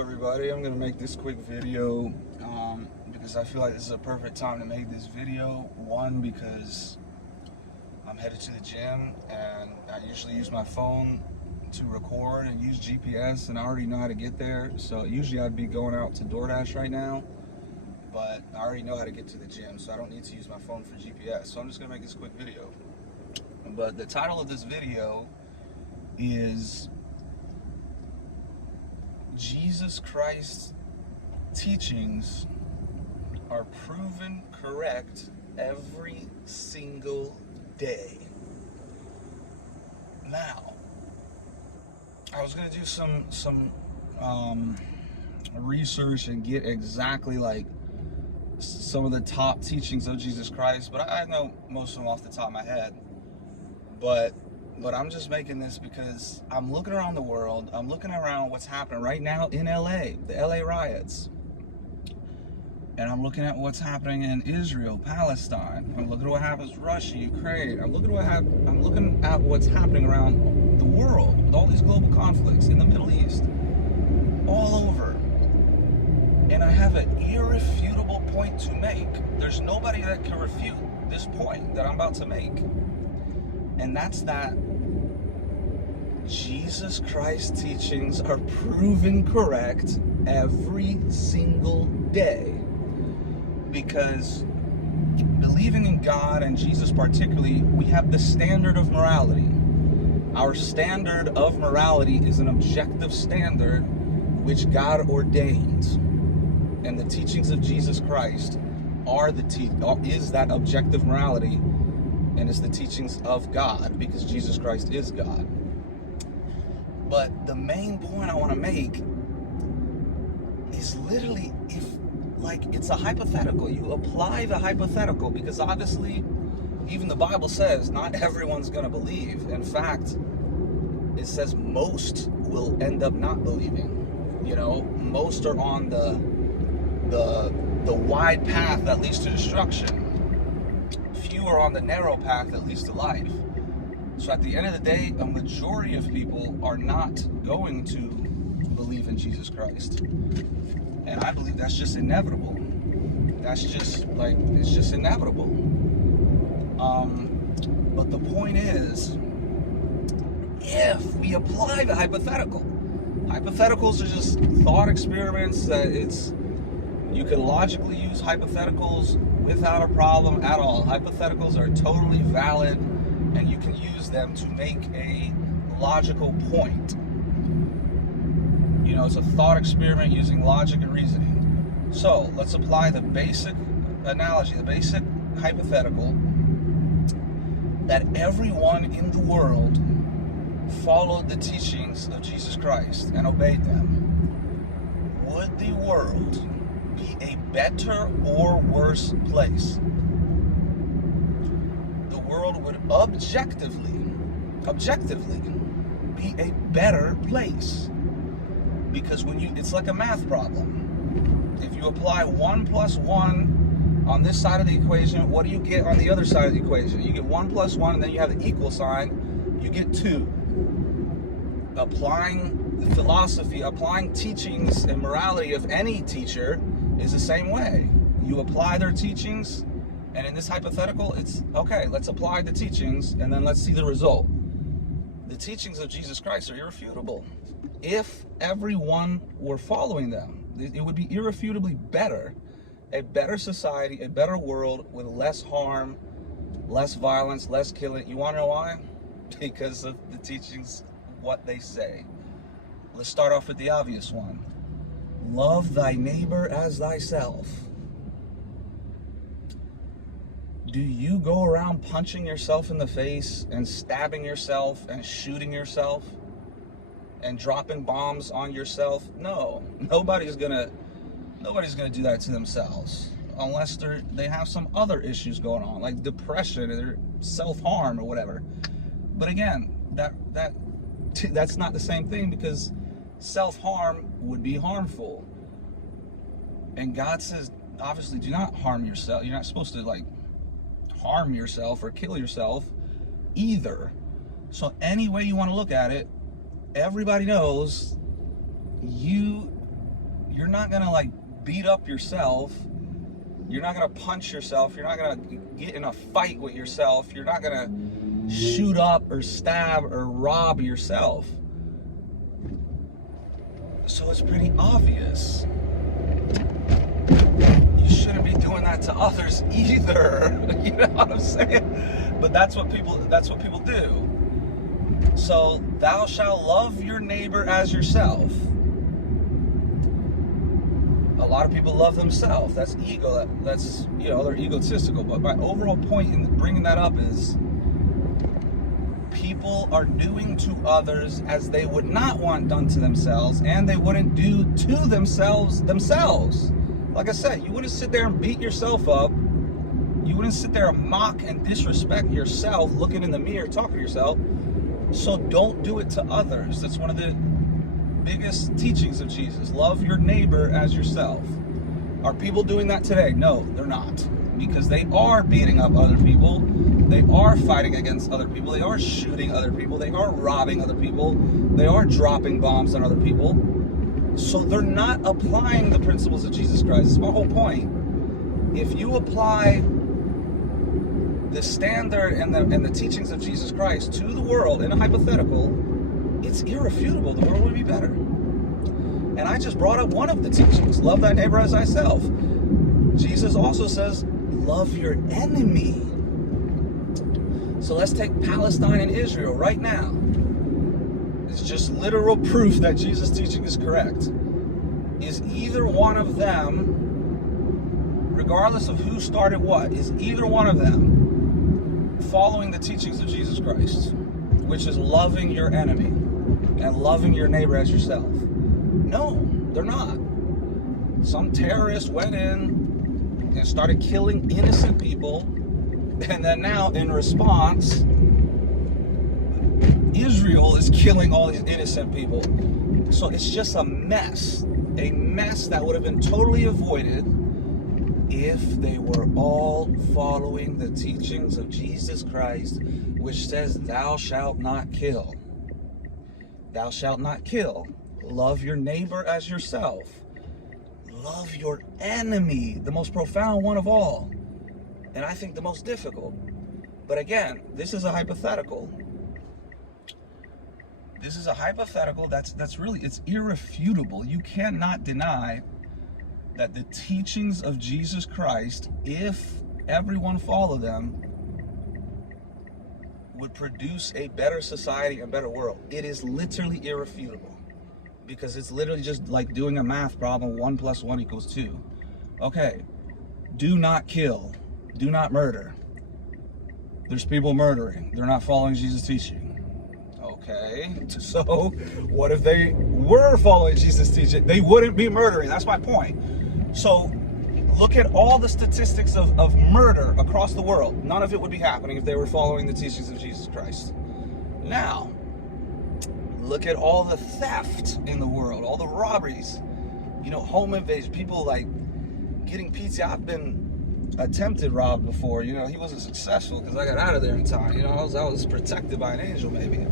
everybody. I'm gonna make this quick video because I feel like this is a perfect time to make this video. One, because I'm headed to the gym and I usually use my phone to record and use GPS, and I already know how to get there. So usually I'd be going out to DoorDash right now, but I already know how to get to the gym, so I don't need to use my phone for GPS. So I'm just gonna make this quick video. But the title of this video is Jesus Christ's teachings are proven correct every single day. Now, I was gonna do some research and get exactly like some of the top teachings of Jesus Christ, but I know most of them off the top of my head. But I'm just making this because I'm looking around the world. I'm looking around what's happening right now in LA, the LA riots. And I'm looking at what's happening in Israel, Palestine. I'm looking at what happens in Russia, Ukraine. I'm looking at what's happening around the world with all these global conflicts in the Middle East, all over. And I have an irrefutable point to make. There's nobody that can refute this point that I'm about to make. And that's that Jesus Christ's teachings are proven correct every single day. Because believing in God and Jesus particularly, we have the standard of morality. Our standard of morality is an objective standard which God ordained. And the teachings of Jesus Christ is that objective morality. And it's the teachings of God, because Jesus Christ is God. But the main point I want to make is literally, it's a hypothetical. You apply the hypothetical, because obviously, even the Bible says not everyone's going to believe. In fact, it says most will end up not believing. You know, most are on the wide path that leads to destruction. Few are on the narrow path that leads to life. So at the end of the day, a majority of people are not going to believe in Jesus Christ. And I believe that's just inevitable. It's just inevitable. But the point is, if we apply the hypotheticals are just thought experiments that you can logically use hypotheticals without a problem at all. Hypotheticals are totally valid, and you can use them to make a logical point. You know, it's a thought experiment using logic and reasoning. So let's apply the basic analogy, the basic hypothetical, that everyone in the world followed the teachings of Jesus Christ and obeyed them. Would the world be a better or worse place? The world would objectively be a better place, because it's like a math problem. If you apply 1 plus 1 on this side of the equation, what do you get on the other side of the equation? You get 1 plus 1, and then you have the equal sign, you get 2. Applying philosophy, applying teachings and morality of any teacher is the same way. You apply their teachings, and in this hypothetical, it's okay, let's apply the teachings and then let's see the result. The teachings of Jesus Christ are irrefutable. If everyone were following them, it would be irrefutably better. A better society, a better world with less harm, less violence, less killing. You want to know why? Because of the teachings, what they say. Let's start off with the obvious one. Love thy neighbor as thyself. Do you go around punching yourself in the face and stabbing yourself and shooting yourself and dropping bombs on yourself? No, nobody's gonna do that to themselves, unless they have some other issues going on, like depression or self-harm or whatever. But again, that's not the same thing, because self-harm would be harmful. And God says, obviously, do not harm yourself. You're not supposed to harm yourself or kill yourself either. So any way you want to look at it, everybody knows you you're not gonna like beat up yourself. You're not gonna punch yourself. You're not gonna get in a fight with yourself. You're not gonna shoot up or stab or rob yourself. So it's pretty obvious. You shouldn't be doing that to others either. You know what I'm saying? But that's what people do. So, thou shalt love your neighbor as yourself. A lot of people love themselves. That's ego. That's, they're egotistical. But my overall point in bringing that up is people are doing to others as they would not want done to themselves, and they wouldn't do to themselves. Like I said, you wouldn't sit there and beat yourself up. You wouldn't sit there and mock and disrespect yourself, looking in the mirror, talking to yourself. So don't do it to others. That's one of the biggest teachings of Jesus. Love your neighbor as yourself. Are people doing that today? No, they're not. Because they are beating up other people. They are fighting against other people. They are shooting other people. They are robbing other people. They are dropping bombs on other people. So they're not applying the principles of Jesus Christ. That's my whole point. If you apply the standard and the teachings of Jesus Christ to the world in a hypothetical, it's irrefutable. The world would be better. And I just brought up one of the teachings. Love thy neighbor as thyself. Jesus also says, love your enemy. So let's take Palestine and Israel right now. It's just literal proof that Jesus' teaching is correct. Is either one of them, regardless of who started what, is either one of them following the teachings of Jesus Christ, which is loving your enemy and loving your neighbor as yourself? No, they're not. Some terrorists went in and started killing innocent people, and then now in response, Israel is killing all these innocent people. So it's just a mess that would have been totally avoided if they were all following the teachings of Jesus Christ, which says, thou shalt not kill. Thou shalt not kill. Love your neighbor as yourself. Love your enemy, the most profound one of all. And I think the most difficult. But again, this is a hypothetical. This is a hypothetical that's really, it's irrefutable. You cannot deny that the teachings of Jesus Christ, if everyone followed them, would produce a better society, a better world. It is literally irrefutable. Because it's literally just like doing a math problem, 1 + 1 = 2. Okay, do not kill, do not murder. There's people murdering, they're not following Jesus' teaching. Okay, so what if they were following Jesus' teaching? They wouldn't be murdering, that's my point. So look at all the statistics of murder across the world. None of it would be happening if they were following the teachings of Jesus Christ. Now, look at all the theft in the world, all the robberies, home invasion, people like getting PTSD. I've been attempted robbed before. He wasn't successful because I got out of there in time. I was protected by an angel maybe.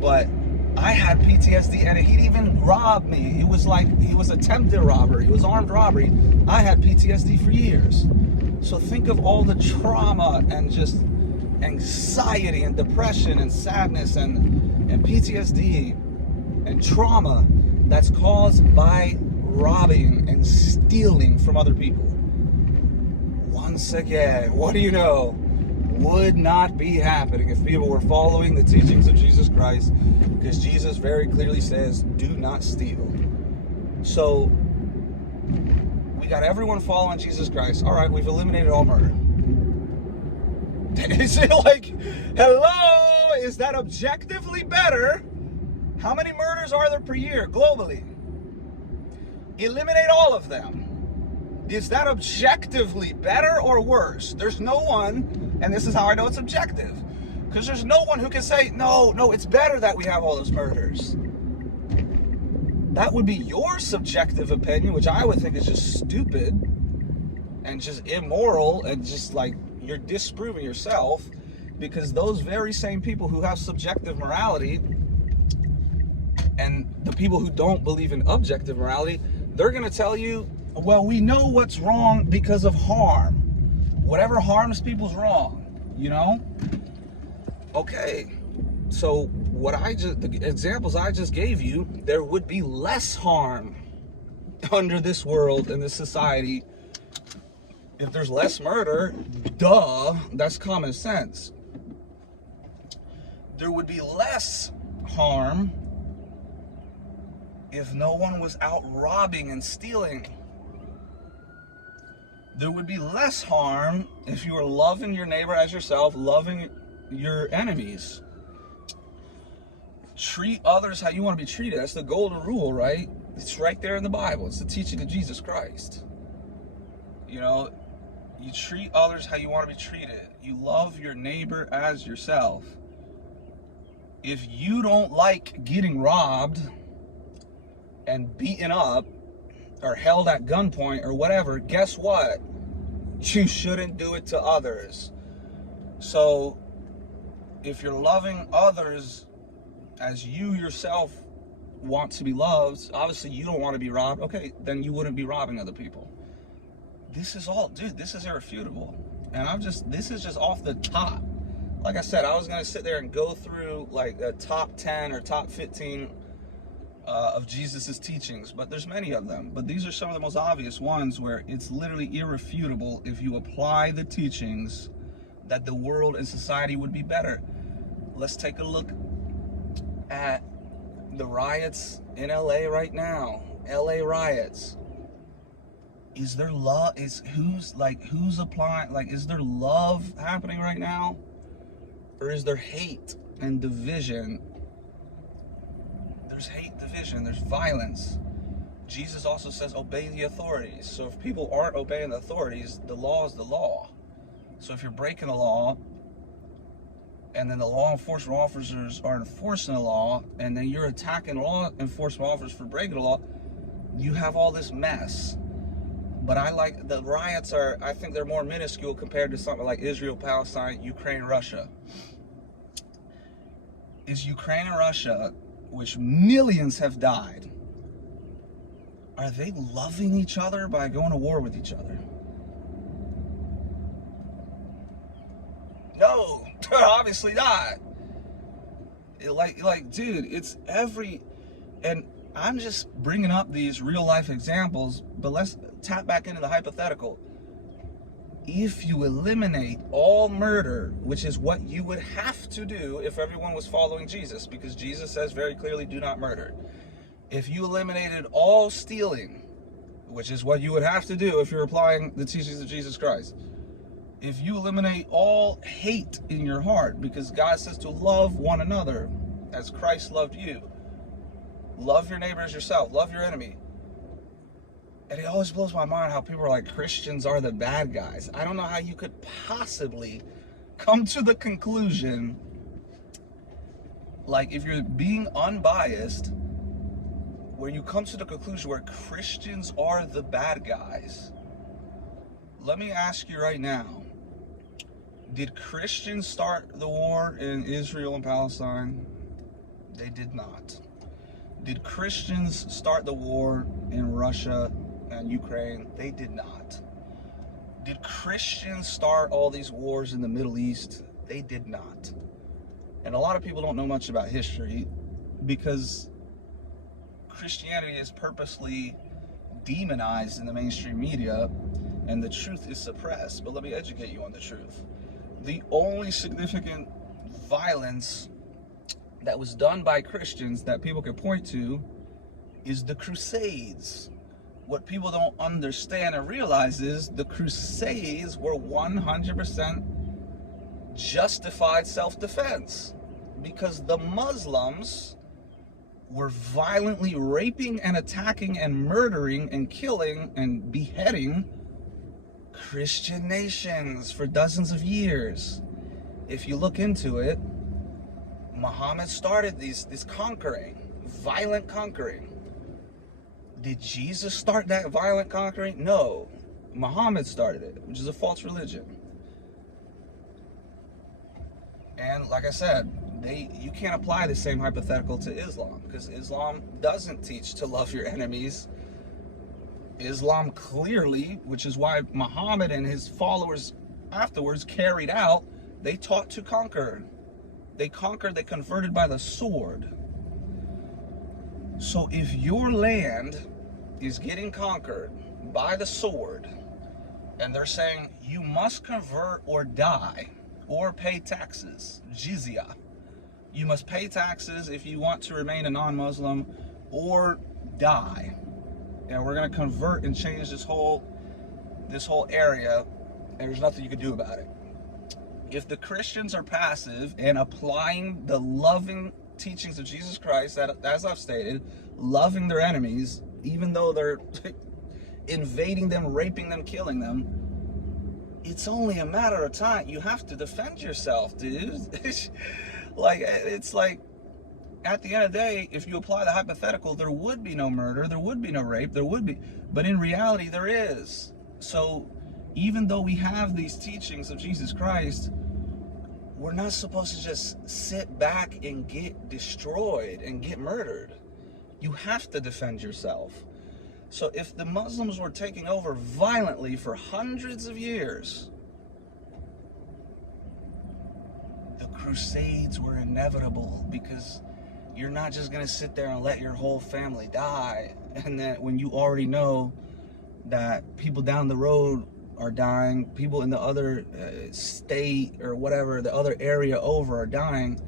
But I had PTSD, and he'd even robbed me. It was like, it was attempted robbery. It was armed robbery. I had PTSD for years. So think of all the trauma and just anxiety and depression and sadness and PTSD and trauma that's caused by robbing and stealing from other people. Once again, what do you know? Would not be happening if people were following the teachings of Jesus Christ, because Jesus very clearly says, do not steal. So we got everyone following Jesus Christ. All right, we've eliminated all murder. Is it like, hello, is that objectively better? How many murders are there per year globally? Eliminate all of them. Is that objectively better or worse? There's no one, and this is how I know it's objective, because there's no one who can say, no, it's better that we have all those murders. That would be your subjective opinion, which I would think is just stupid and just immoral, and just like you're disproving yourself, because those very same people who have subjective morality and the people who don't believe in objective morality, they're going to tell you, well, we know what's wrong because of harm. Whatever harms people's wrong, you know? Okay, so the examples I just gave you, there would be less harm under this world and this society if there's less murder. Duh, that's common sense. There would be less harm if no one was out robbing and stealing. There would be less harm if you were loving your neighbor as yourself, loving your enemies. Treat others how you want to be treated. That's the golden rule, right? It's right there in the Bible. It's the teaching of Jesus Christ. You know, you treat others how you want to be treated. You love your neighbor as yourself. If you don't like getting robbed and beaten up or held at gunpoint or whatever, guess what? You shouldn't do it to others. So if you're loving others as you yourself want to be loved, obviously you don't want to be robbed, okay, then you wouldn't be robbing other people. This is all, dude, this is irrefutable. And this is just off the top. Like I said, I was going to sit there and go through like the top 10 or top 15 of Jesus's teachings, but there's many of them. But these are some of the most obvious ones where it's literally irrefutable if you apply the teachings that the world and society would be better. Let's take a look at the riots in LA right now. LA riots. Is there love? Who's applying? Like, is there love happening right now? Or is there hate and division? There's hate, division, there's violence. Jesus also says, obey the authorities. So if people aren't obeying the authorities, the law is the law. So if you're breaking the law, and then the law enforcement officers are enforcing the law, and then you're attacking law enforcement officers for breaking the law, you have all this mess. But the riots I think they're more minuscule compared to something like Israel, Palestine, Ukraine, Russia. Is Ukraine and Russia, which millions have died, are they loving each other by going to war with each other? No, obviously not. Dude, it's and I'm just bringing up these real life examples, but let's tap back into the hypothetical. If you eliminate all murder, which is what you would have to do if everyone was following Jesus, because Jesus says very clearly, do not murder. If you eliminated all stealing, which is what you would have to do if you're applying the teachings of Jesus Christ. If you eliminate all hate in your heart, because God says to love one another as Christ loved you. Love your neighbor as yourself. Love your enemy. And it always blows my mind how people are like, Christians are the bad guys. I don't know how you could possibly come to the conclusion, like if you're being unbiased, where you come to the conclusion where Christians are the bad guys. Let me ask you right now, did Christians start the war in Israel and Palestine? They did not. Did Christians start the war in Russia and Ukraine? They did not. Did Christians start all these wars in the Middle East? They did not. And a lot of people don't know much about history because Christianity is purposely demonized in the mainstream media and the truth is suppressed. But let me educate you on the truth. The only significant violence that was done by Christians that people can point to is the Crusades. What people don't understand and realize is the Crusades were 100% justified self-defense because the Muslims were violently raping and attacking and murdering and killing and beheading Christian nations for dozens of years. If you look into it, Muhammad started this conquering, violent conquering. Did Jesus start that violent conquering? No. Muhammad started it, which is a false religion. And like I said, you can't apply the same hypothetical to Islam because Islam doesn't teach to love your enemies. Islam clearly, which is why Muhammad and his followers afterwards carried out, they taught to conquer. They conquered, they converted by the sword. So if your land is getting conquered by the sword, and they're saying you must convert or die, or pay taxes, jizya. You must pay taxes if you want to remain a non-Muslim, or die. And we're going to convert and change this whole area, and there's nothing you can do about it. If the Christians are passive and applying the loving teachings of Jesus Christ, that, as I've stated, loving their enemies, even though they're invading them, raping them, killing them, it's only a matter of time. You have to defend yourself, dude. It's like, at the end of the day, if you apply the hypothetical, there would be no murder, there would be no rape, but in reality there is. So even though we have these teachings of Jesus Christ, we're not supposed to just sit back and get destroyed and get murdered. You have to defend yourself. So if the Muslims were taking over violently for hundreds of years, the Crusades were inevitable, because you're not just going to sit there and let your whole family die, and then when you already know that people down the road are dying, people in the other state or whatever, the other area over are dying,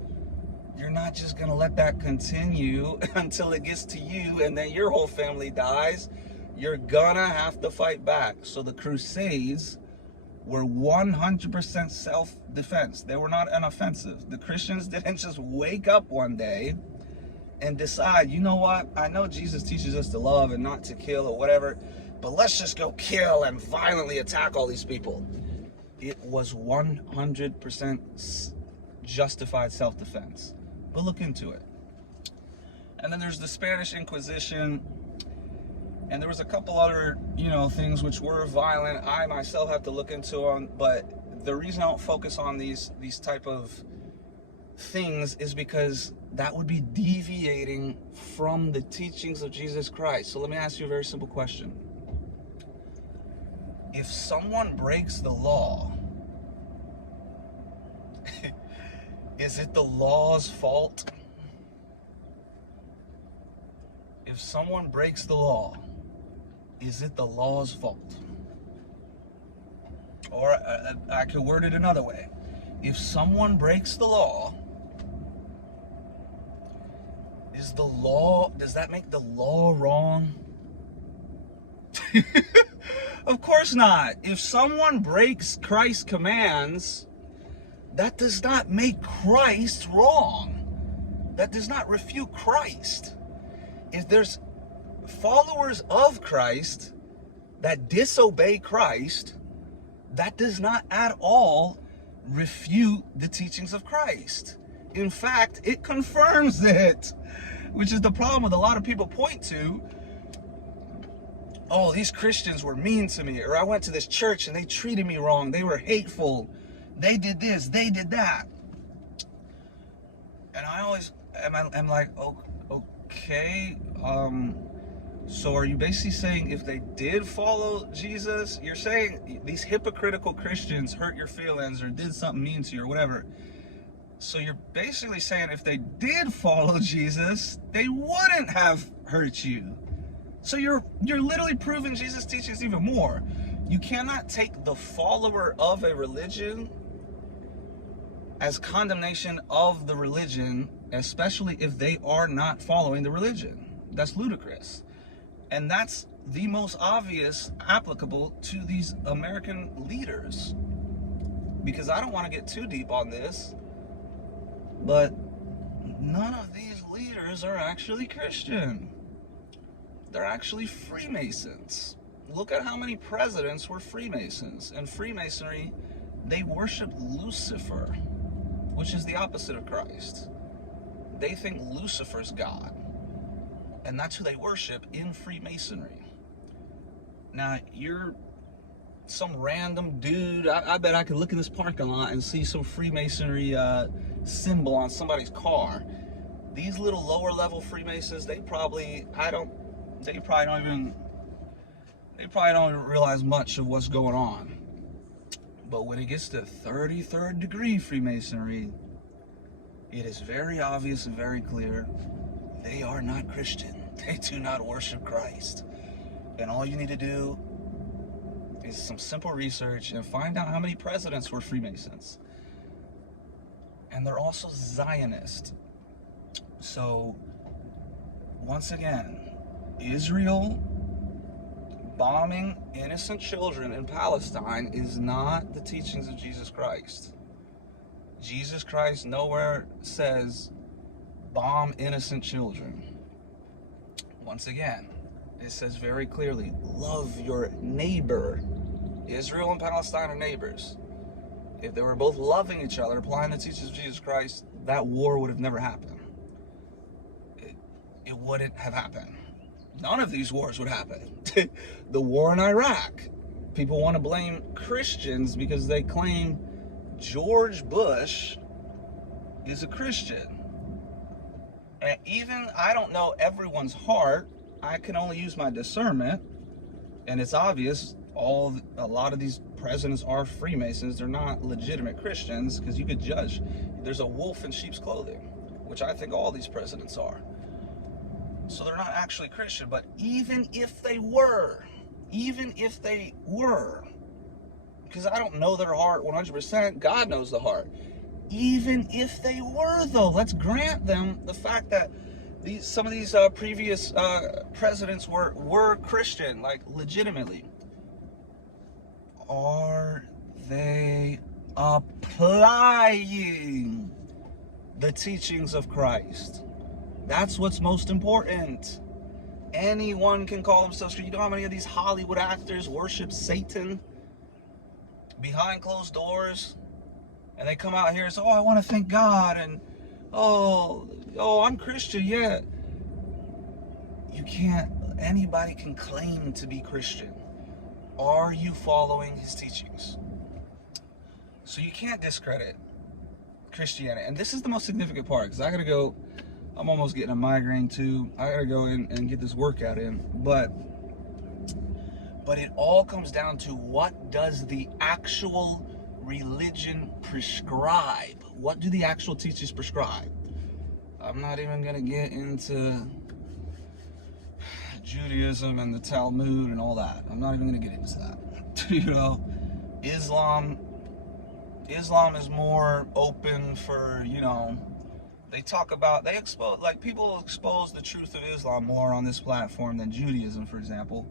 you're not just going to let that continue until it gets to you and then your whole family dies. You're gonna have to fight back. So the Crusades were 100% self-defense. They were not an offensive. The Christians didn't just wake up one day and decide, you know what, I know Jesus teaches us to love and not to kill or whatever, but let's just go kill and violently attack all these people. It was 100% justified self-defense. But look into it. And then there's the Spanish Inquisition, and there was a couple other, things which were violent. I myself have to look into them, but the reason I don't focus on these type of things is because that would be deviating from the teachings of Jesus Christ. So let me ask you a very simple question. If someone breaks the law, is it the law's fault? If someone breaks the law, is it the law's fault? Or I could word it another way. If someone breaks the law, does that make the law wrong? Of course not. If someone breaks Christ's commands, that does not make Christ wrong. That does not refute Christ. If there's followers of Christ that disobey Christ, that does not at all refute the teachings of Christ. In fact, it confirms it, which is the problem with a lot of people point to. Oh, these Christians were mean to me, or I went to this church and they treated me wrong, they were hateful, they did this, they did that. And I always am like, oh, okay, so are you basically saying if they did follow Jesus, you're saying these hypocritical Christians hurt your feelings or did something mean to you or whatever? So you're basically saying if they did follow Jesus, they wouldn't have hurt you. So you're literally proving Jesus' teachings even more. You cannot take the follower of a religion as condemnation of the religion, especially if they are not following the religion. That's ludicrous. And that's the most obvious applicable to these American leaders. Because I don't want to get too deep on this, but none of these leaders are actually Christian. They're actually Freemasons. Look at how many presidents were Freemasons. And Freemasonry, they worship Lucifer, which is the opposite of Christ. They think Lucifer's God. And that's who they worship in Freemasonry. Now, you're some random dude. I bet I could look in this parking lot and see some Freemasonry symbol on somebody's car. These little lower level Freemasons, they probably don't even they probably don't realize much of what's going on. But when it gets to 33rd degree Freemasonry, it is very obvious and very clear they are not Christian. They do not worship Christ. And all you need to do is some simple research and find out how many presidents were Freemasons. And they're also Zionist. So, once again, Israel bombing innocent children in Palestine is not the teachings of Jesus Christ. Jesus Christ nowhere says bomb innocent children. Once again, it says very clearly, love your neighbor. Israel and Palestine are neighbors. If they were both loving each other, applying the teachings of Jesus Christ, that war would have never happened. It wouldn't have happened. None of these wars would happen. The war in Iraq, people want to blame Christians because they claim George Bush is a Christian. And even, I don't know everyone's heart. I can only use my discernment. And it's obvious a lot of these presidents are Freemasons. They're not legitimate Christians, because you could judge. There's a wolf in sheep's clothing, which I think all these presidents are. So they're not actually Christian. But even if they were, because I don't know their heart 100%, God knows the heart. Even if they were, though, let's grant them the fact that some of these previous presidents were Christian, like legitimately. Are they applying the teachings of Christ? That's what's most important. Anyone can call themselves. You know how many of these Hollywood actors worship Satan behind closed doors? And they come out here and say, oh, I want to thank God, and oh, I'm Christian, yeah. Anybody can claim to be Christian. Are you following his teachings? So you can't discredit Christianity. And this is the most significant part, because I gotta go, I'm almost getting a migraine too. I gotta go in and get this workout in. But it all comes down to, what does the actual religion prescribe? What do the actual teachers prescribe? I'm not even going to get into Judaism and the Talmud and all that. I'm not even going to get into that. Islam is more open for, they people expose the truth of Islam more on this platform than Judaism, for example.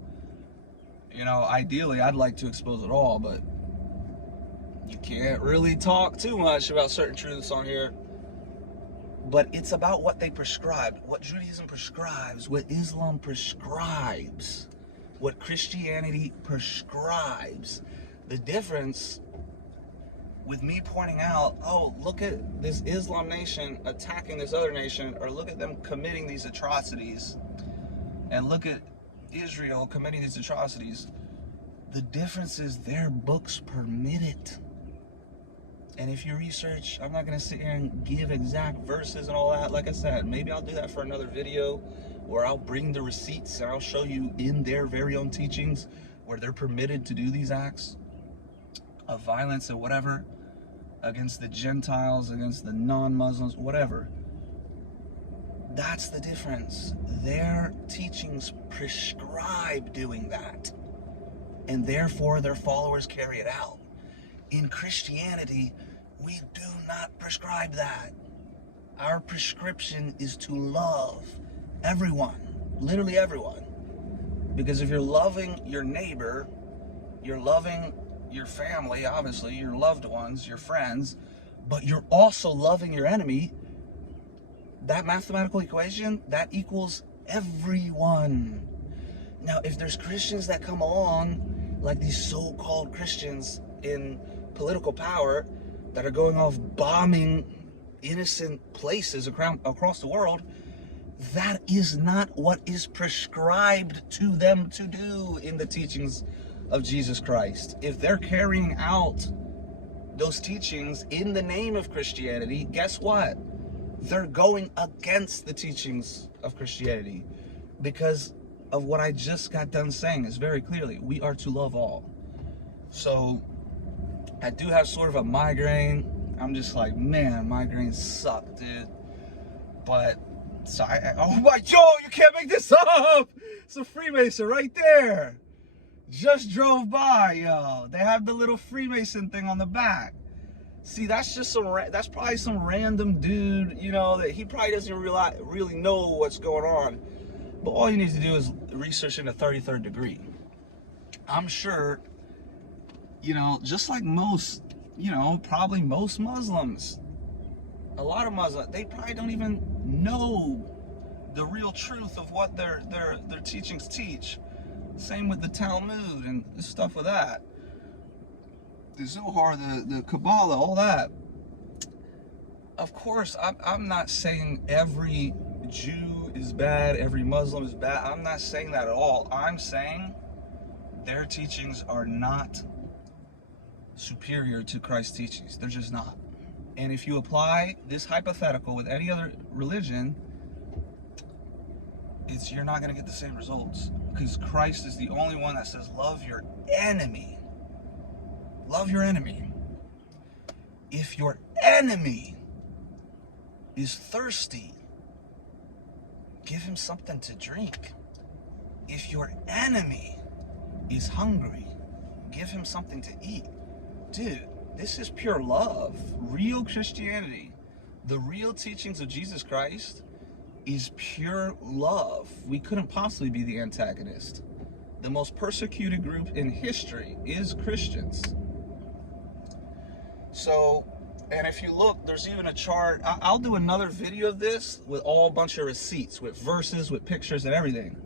Ideally, I'd like to expose it all, but you can't really talk too much about certain truths on here. But it's about what they prescribe, what Judaism prescribes, what Islam prescribes, what Christianity prescribes. The difference with me pointing out, oh, look at this Islam nation attacking this other nation, or look at them committing these atrocities, and look at Israel committing these atrocities. The difference is their books permit it. And if you research, I'm not going to sit here and give exact verses and all that. Like I said, maybe I'll do that for another video, where I'll bring the receipts and I'll show you in their very own teachings where they're permitted to do these acts of violence and whatever against the Gentiles, against the non-Muslims, whatever. That's the difference. Their teachings prescribe doing that, and therefore their followers carry it out. In Christianity, we do not prescribe that. Our prescription is to love everyone, literally everyone. Because if you're loving your neighbor, you're loving your family, obviously, your loved ones, your friends, but you're also loving your enemy, that mathematical equation, that equals everyone. Now, if there's Christians that come along, like these so-called Christians in political power that are going off bombing innocent places across the world, that is not what is prescribed to them to do in the teachings of Jesus Christ. If they're carrying out those teachings in the name of Christianity, guess what? They're going against the teachings of Christianity, because of what I just got done saying is very clearly, we are to love all. So I do have sort of a migraine. I'm just like, man, migraines suck, dude. But so oh my, yo, you can't make this up. It's a Freemason right there. Just drove by, yo. They have the little Freemason thing on the back. See, that's just that's probably some random dude, you know, that he probably doesn't really know what's going on. But all you need to do is research in the 33rd degree. I'm sure, you know, just like most, you know, probably most Muslims, a lot of Muslims, they probably don't even know the real truth of what their teachings teach. Same with the Talmud and stuff with that. The Zohar, the Kabbalah, all that. Of course, I'm not saying every Jew is bad, every Muslim is bad. I'm not saying that at all. I'm saying their teachings are not superior to Christ's teachings. They're just not. And if you apply this hypothetical with any other religion, you're not going to get the same results. Because Christ is the only one that says, love your enemy. Love your enemy. If your enemy is thirsty, give him something to drink. If your enemy is hungry, give him something to eat. Dude, this is pure love. Real Christianity, the real teachings of Jesus Christ is pure love. We couldn't possibly be the antagonist. The most persecuted group in history is Christians. So, and if you look, there's even a chart. I'll do another video of this with all a bunch of receipts, with verses, with pictures and everything.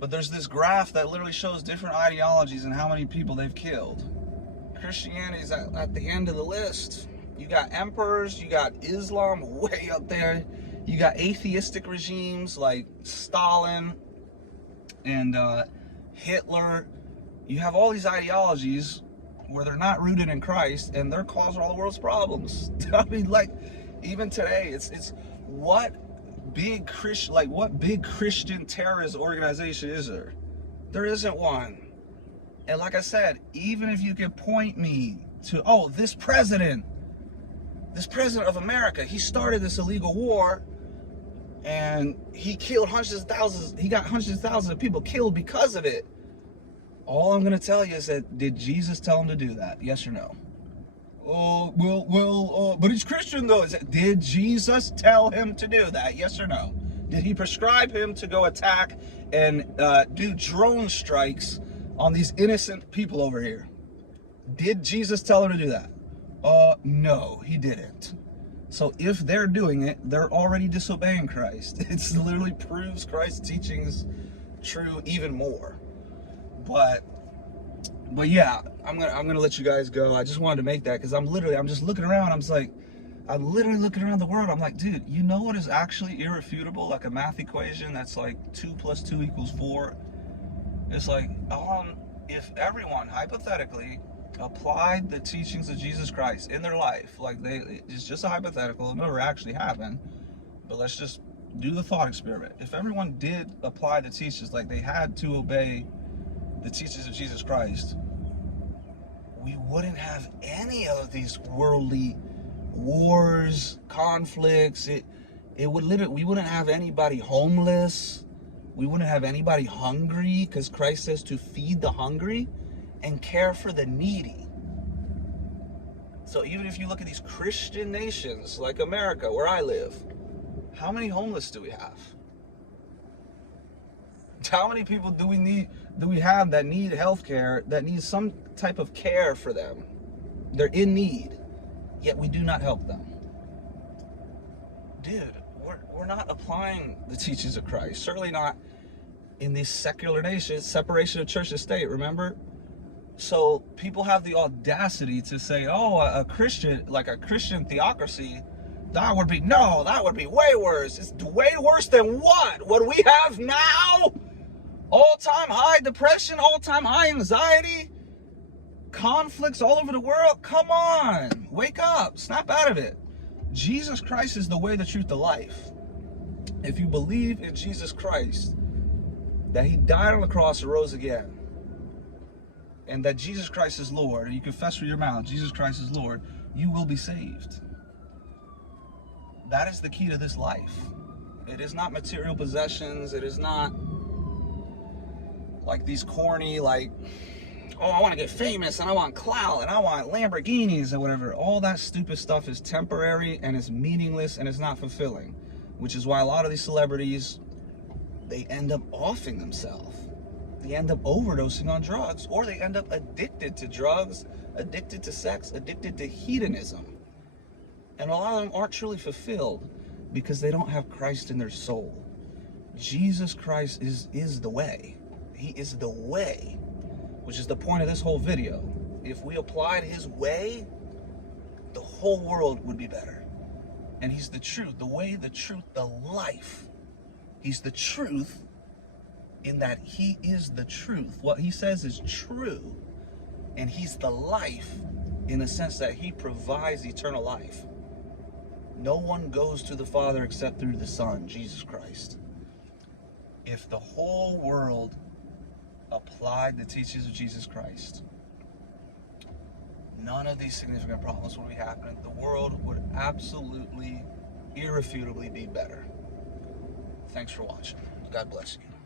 But there's this graph that literally shows different ideologies and how many people they've killed. Christianity is at the end of the list. You got emperors, you got Islam way up there. You got atheistic regimes like Stalin and Hitler. You have all these ideologies where they're not rooted in Christ, and they're causing all the world's problems. I mean, like, even today, it's what big Christian terrorist organization is there? There isn't one. And like I said, even if you can point me to, oh, this president of America, he started this illegal war, and he killed hundreds of thousands. He got hundreds of thousands of people killed because of it. All I'm going to tell you is that, did Jesus tell him to do that? Yes or no? Oh, but he's Christian though. Did Jesus tell him to do that? Yes or no? Did he prescribe him to go attack and do drone strikes on these innocent people over here? Did Jesus tell him to do that? No, he didn't. So if they're doing it, they're already disobeying Christ. It literally proves Christ's teachings true even more. But yeah, I'm gonna let you guys go. I just wanted to make that because I'm just looking around. I'm literally looking around the world. I'm like, dude, you know what is actually irrefutable? Like a math equation that's like 2 + 2 = 4. It's like, if everyone hypothetically applied the teachings of Jesus Christ in their life, like it's just a hypothetical, it never actually happened, but let's just do the thought experiment. If everyone did apply the teachings, like they had to obey the teachings of Jesus Christ, we wouldn't have any of these worldly wars, conflicts. We wouldn't have anybody homeless. We wouldn't have anybody hungry, because Christ says to feed the hungry and care for the needy. So even if you look at these Christian nations like America, where I live, how many homeless do we have? How many people do we have that need health care, that need some type of care for them? They're in need, yet we do not help them. Dude, we're not applying the teachings of Christ. Certainly not in these secular nations, separation of church and state, remember? So people have the audacity to say, oh, a Christian theocracy, that would be way worse. It's way worse than what? What we have now? All-time high depression, all-time high anxiety, conflicts all over the world. Come on, wake up, snap out of it. Jesus Christ is the way, the truth, the life. If you believe in Jesus Christ, that he died on the cross and rose again, and that Jesus Christ is Lord, and you confess with your mouth, Jesus Christ is Lord, you will be saved. That is the key to this life. It is not material possessions. It is not like these corny, like, oh, I want to get famous, and I want clout, and I want Lamborghinis, and whatever. All that stupid stuff is temporary, and it's meaningless, and it's not fulfilling. Which is why a lot of these celebrities, they end up offing themselves. They end up overdosing on drugs, or they end up addicted to drugs, addicted to sex, addicted to hedonism. And a lot of them aren't truly fulfilled because they don't have Christ in their soul. Jesus Christ is the way. He is the way, which is the point of this whole video. If we applied his way, the whole world would be better. And he's the truth, the way, the truth, the life. He's the truth in that he is the truth. What he says is true. And he's the life in the sense that he provides eternal life. No one goes to the Father except through the Son, Jesus Christ. If the whole world applied the teachings of Jesus Christ, none of these significant problems would be happening. The world would absolutely, irrefutably be better. Thanks for watching. God bless you.